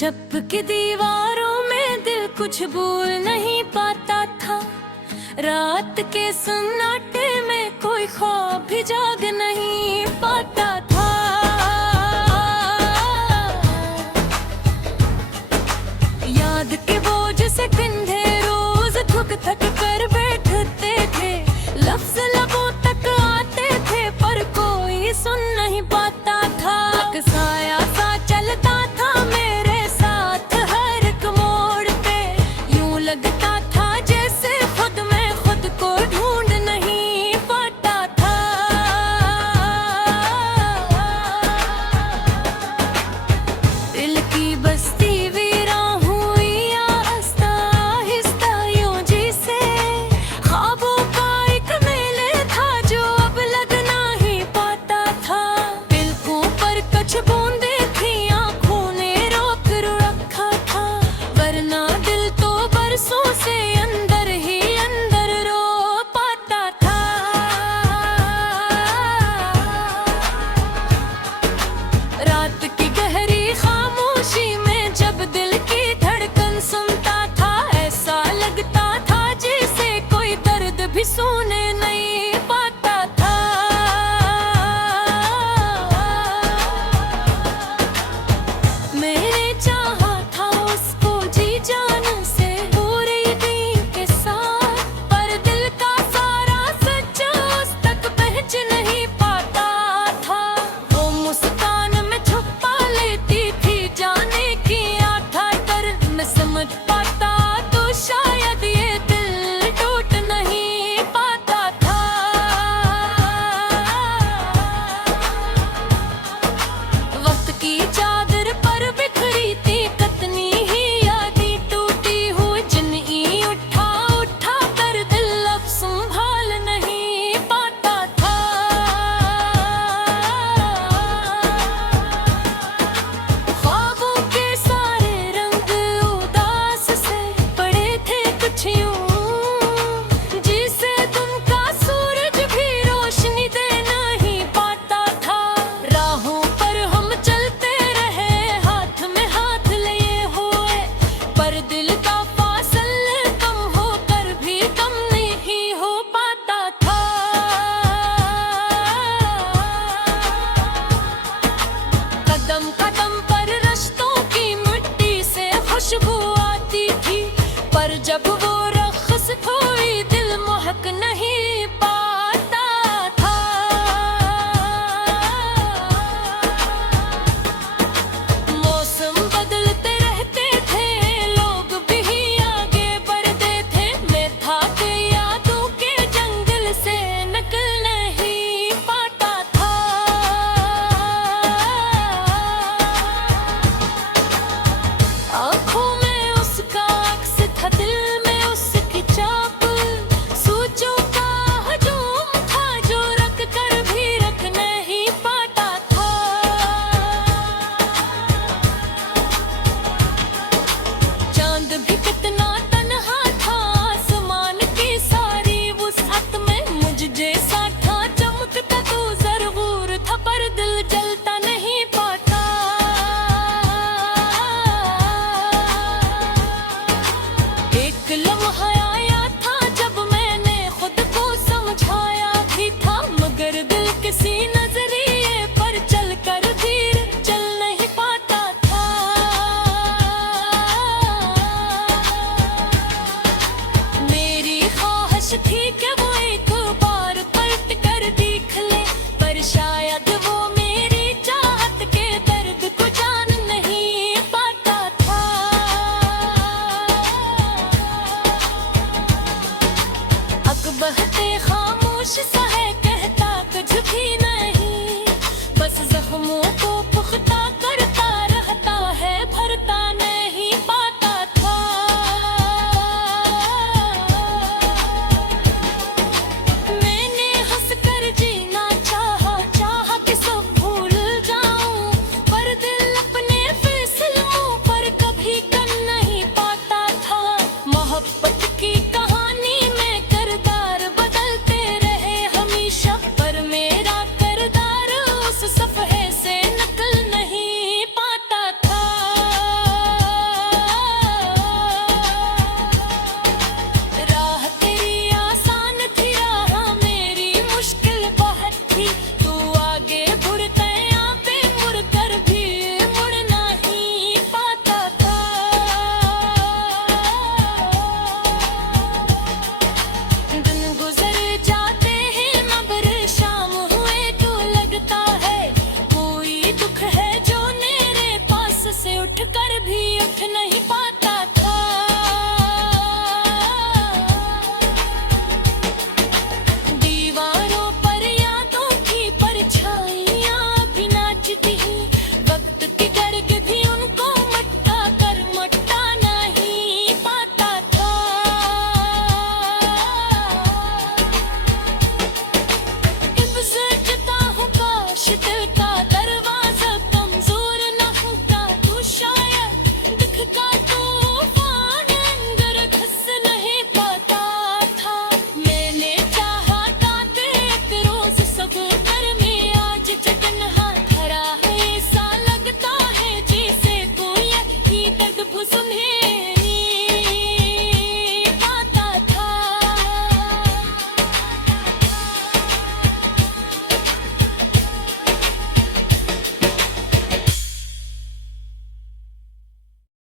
चपके दीवारों में दिल कुछ बोल नहीं पाता था। रात के सन्नाटे में कोई ख्वाब भी जाग नहीं पाता था। याद के बोझ से कंधे रोज थक थक कर बैठते थे। लफ्ज लबों तक आते थे पर कोई सुन नहीं पाता था। साया सा चलता था मेरे साथ हर एक मोड़ पे। यूं लगता था जैसे खुद में खुद को ढूंढ नहीं पाता था। दिल की बस्ती वीरान हुई आहिस्ता आहिस्ता यूं जी से। ख्वाबों का एक मेले था जो अब लगना ही पाता था। तिलकों पर कुछ बूंदे थी आंखों ने रोक रखा था। वरना दिल तो बरसों से अंदर ही अंदर रो पाता था। रात की गहरी खामोशी में जब दिल की धड़कन सुनता था। ऐसा लगता था जैसे कोई दर्द भी सुने नहीं पाता था। मैंने चाहा था उसको जी जान से पूरे यकीन के साथ। पर दिल का सारा सच उस तक पहुंच नहीं पाता था। वो मुस्कान में छुपा लेती थी जाने की आधा डर। मैं समझ पाता तो शायद ये दिल टूट नहीं पाता था। वक्त की चादर पर बिखरी थी कतनी ही यादें टूटी हुई। जिन्हीं उठा उठा कर दिल अब संभाल नहीं पाता था। ख्वाबों के सारे रंग उदास से पड़े थे कुछ यूं जिसे तुम का सूरज भी रोशनी दे नहीं पाता था। राहों पर हम चलते रहे हाथ में हाथ लिए हुए। पर दिल का फासला कम होकर भी कम नहीं हो पाता था। कदम कदम पर रश्तों की मिट्टी से खुशबू आती थी। पर जब वो रख्स खोई दिल महक नहीं पाता था। मौसम बदलते रहते थे लोग भी आगे बढ़ते थे। मैं था कि यादों के जंगल से निकल नहीं पाता था। आँखों में उसका अक्स था दिल में कर भी उठ नहीं पाता।